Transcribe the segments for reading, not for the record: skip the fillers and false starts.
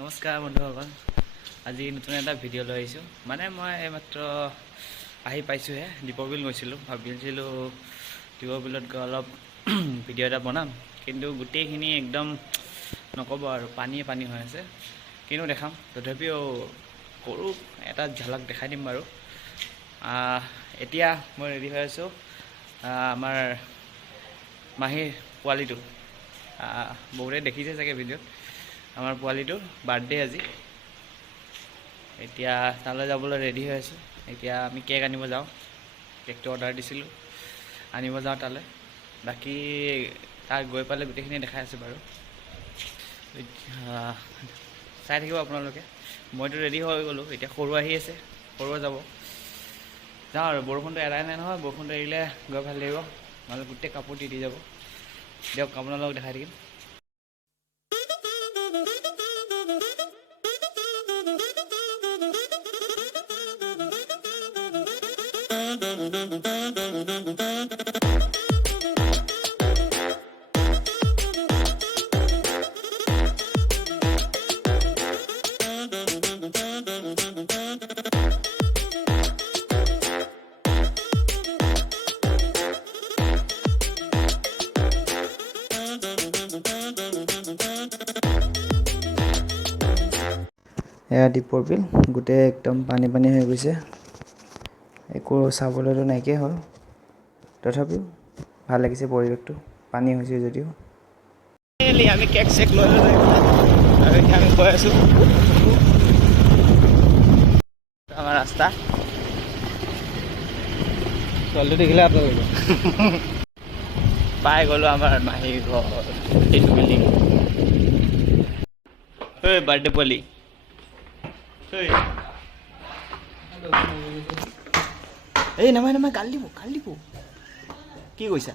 নমস্কাৰ বন্ধুসকল, আজি নতুন এটা ভিডিঅ' লৈ আহিছোঁ। মানে মই এইমাত্ৰ আহি পাইছোঁহে, দীপৰ বিল গৈছিলোঁ। ভাবিছিলোঁ দীপৰ বিলত গৈ অলপ ভিডিঅ' এটা বনাম, কিন্তু গোটেইখিনি একদম নক'ব আৰু পানীয়ে পানী হৈ আছে। কিনো দেখাম, তথাপিও সৰু এটা ঝলক দেখাই দিম বাৰু। এতিয়া মই ৰেডি হৈ আছোঁ আমাৰ মাহীৰ পোৱালিটো। বহুতে দেখিছে চাগে ভিডিঅ'ত। আমাৰ পোৱালিটোৰ বাৰ্থডে আজি। এতিয়া তালৈ যাবলৈ ৰেডি হৈ আছোঁ। এতিয়া আমি কেক আনিব যাওঁ। কেকটো অৰ্ডাৰ দিছিলোঁ, আনিব যাওঁ তালৈ। বাকী তাত গৈ পালে গোটেইখিনি দেখাই আছোঁ বাৰু, চাই থাকিব আপোনালোকে। মইতো ৰেডি হৈ গ'লোঁ, এতিয়া সৰু আহি আছে, সৰুও যাব। যাওঁ আৰু, বৰষুণটো এৰাই নাই নহয়। বৰষুণটো এৰিলে গৈ ভাল লাগিব, নহ'লে গোটেই কাপোৰ তিতি যাব। দিয়ক আপোনালোকক দেখাই থাকিম। এয়া দীপৰ বিল, গোটেই একদম পানী পানী হৈ গৈছে। একো চাবলৈতো নাইকিয়াই হ'ল, তথাপিও ভাল লাগিছে পৰিৱেশটো, পানী হৈছে যদিও। আমি কেক চেক লৈ ল'লোঁ আৰু এতিয়া আমি গৈ আছোঁ আমাৰ ৰাস্তা। ছোৱালীটো দেখিলে আপোনালোকে পাই গ'লোঁ আমাৰ মাহীৰ ঘৰ, এইটো বিল্ডিং। ঐ বাৰ্থডে পোৱালি, এই নামাই নামাই, গালি দিব গালি দিব। কি কৈছা?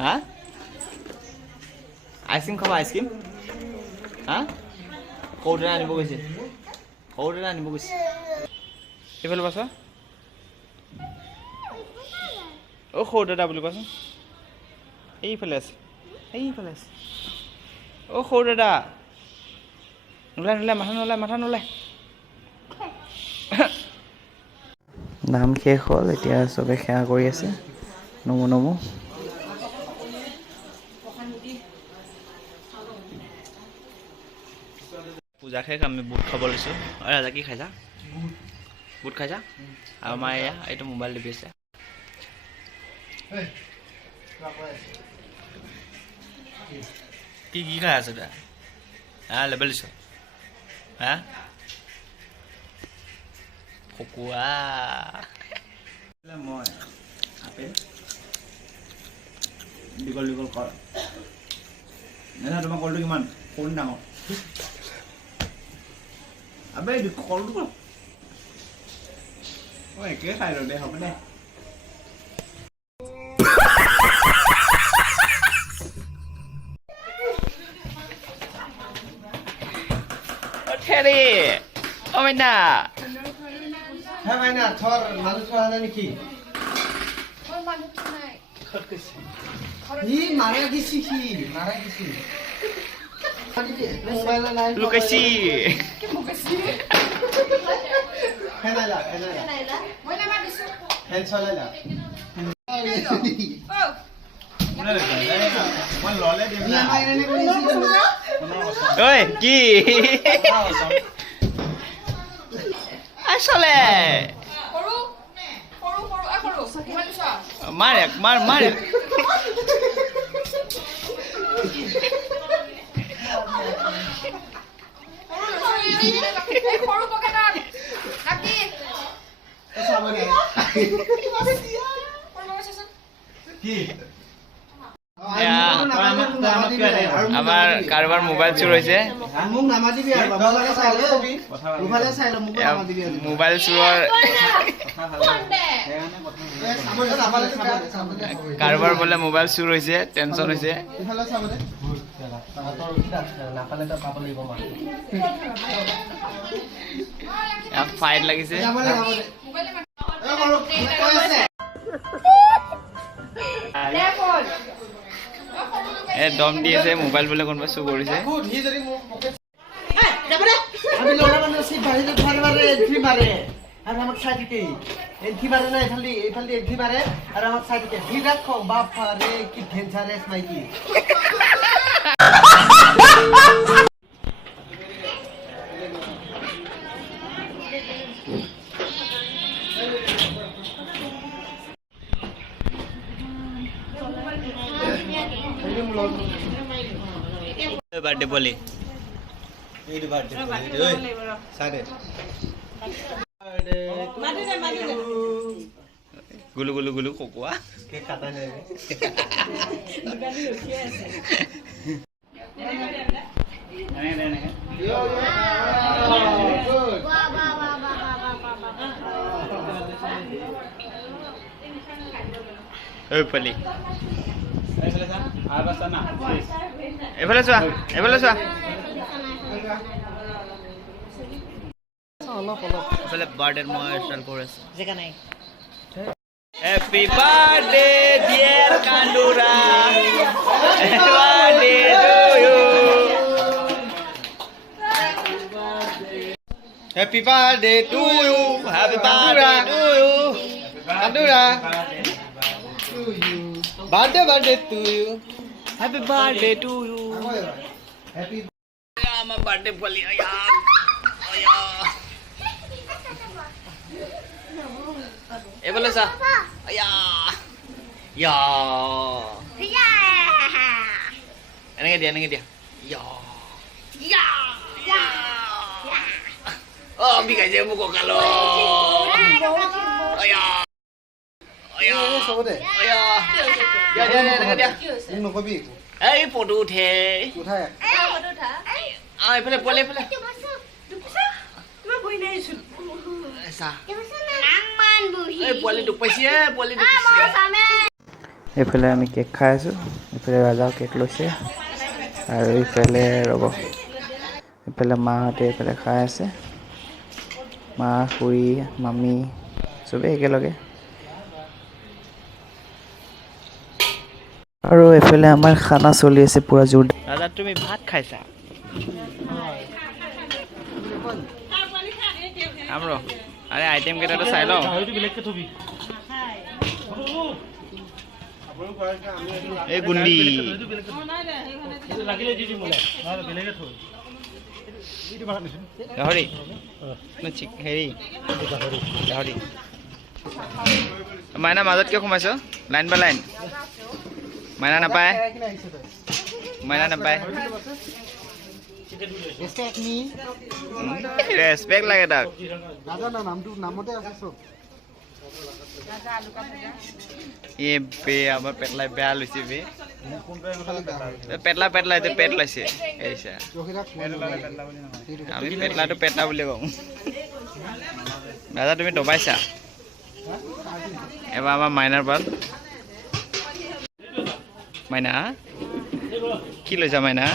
হা? আইচক্ৰীম খাবা? আইচক্ৰীম হা? সৰুদানা আনিব গৈছে, সৰুদানা আনিব গৈছে। এইফালে পাইছা? অ' সৰু দাদা বুলি কোৱাচোন। এইফালে আছে, এইফালে আছে। অ' সৰু দাদা, নোলাই নোলাই, মাথা নোলাই, মাথা নোলাই। নাম শেষ হ'ল, এতিয়া চবে সেৱা কৰি আছে। নমো নমো। পূজা শেষ, আমি বুট খাব লৈছোঁ। অ' ৰাজা কি খাইছা? বুট খাইছা? আৰু আমাৰ এয়া এইটো মোবাইল টিপি আছে। কি কি খাই আছ তই? হা লেবেল দিছ? হা খকুৱা। মই আপেল দীঘল দীঘল কৰ। নহয় তোমাৰ কলটো কিমান সৰু ডাঙৰ? আবে কলটো কৰ। মই একে খাই ৰ দে, হ'ব দে। Terry, oh Maina. Hei Maina, thor malu thora ada niki. Thor malu tunai. Hi mara kisi ki, mara kisi. Mobile la naik. Lukasi. Ke mukasi. Henai la. Moi nama disu. Hen sola la. Oh. Oi, কি? আসলে Koru. Koru. Gimana sih? মার Koru pakai nak. Lagi. Sama ni. Koru masih sih. Ki. আমাৰ কাৰোবাৰ mobile চুৰ হৈছে। মোক নামা দিবি আৰু বাবালে চাই লবি। দুফালে চাই ল, মোক নামা দিবি আৰু। মোবাইল চুৰৰ কাৰোবাৰ বোলে মোবাইল চুৰ হৈছে, টেনচন হৈছে। ইফালে চাব দে। তোৰ কিটা নাপালে তো পাব লাগিব মা। ফাইট লাগিছে। যাব দে। দম দি আছে মোবাইল বোলে কোনোবা চুৰ কৰিছে আমি ল'ৰা মানুহ চিট বাহিৰত মাৰে মাৰে এন্ট্ৰি মাৰে আৰু আমাক চাই থাকে এন্ট্ৰি মাৰে না এইফালে এন্ট্ৰি মাৰে আৰু আমাক চাই থাকে বিৰাট খং বাপৰে কি ডেঞ্জাৰাছ মাইকি বাৰ্থডে বলি এইটো বাৰ্থডে ঐ চাৰে গুলু গুলু গুলু কোকোৱা কেক কাটা নাই ঐ পলি এইফালে চোৱা এইফালে বাৰ্থডে মই ষ্টাইল কৰি আছো জেগা নাই Happy birthday dear Kandura Happy birthday to you Happy birthday to you Happy birthday to you Kandura birthday to you Happy birthday to you happy আমার বার্থডে বলি আয়া এবারে যা আয়া ইয়া এনেকে দিয়া ইয়া ও বিগাইছে মোক কালো আয়া সবতে আয়া দিয়া নকবি এই ফটো উঠে উঠাই এইফালে পোৱালি এইফালে এইফালে আমি কেক খাই আছোঁ এইফালে ৰাজাও কেক লৈছে আৰু এইফালে ৰ'ব এইফালে মাহঁতে এইফালে খাই আছে মা খুৰী মামী চবেই একেলগে আৰু এইফালে আমাৰ খানা চলি আছে পুৰা জোৰ দাদা তুমি ভাত খাইছা আমৰো আৰে আইটেম কেইটাটো চাই লওঁ এই গুণ্ডি গাহৰি হেৰি গাহৰি মাইনা মাজত কিয় সোমাইছ লাইন বাই লাইন মাইনা নাপায় ৰেচপেক্ট লাগে তাক আমাৰ পেটলাই বেয়া লৈছে বে পেটলা এতিয়া পেট লাইছে আমি পেটলাটো পেটলা বুলি কওঁ দাদা তুমি দবাইছা এবাৰ আমাৰ মাইনাৰ পাল মাইনা কি লৈছা মাইনা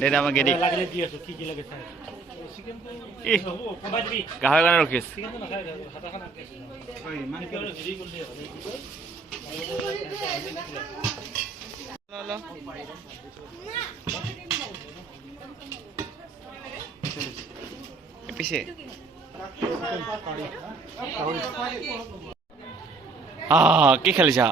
দেদা আমাক গেদি গাহৰি কাৰণে ৰখিছ পিছে কি খেলিছা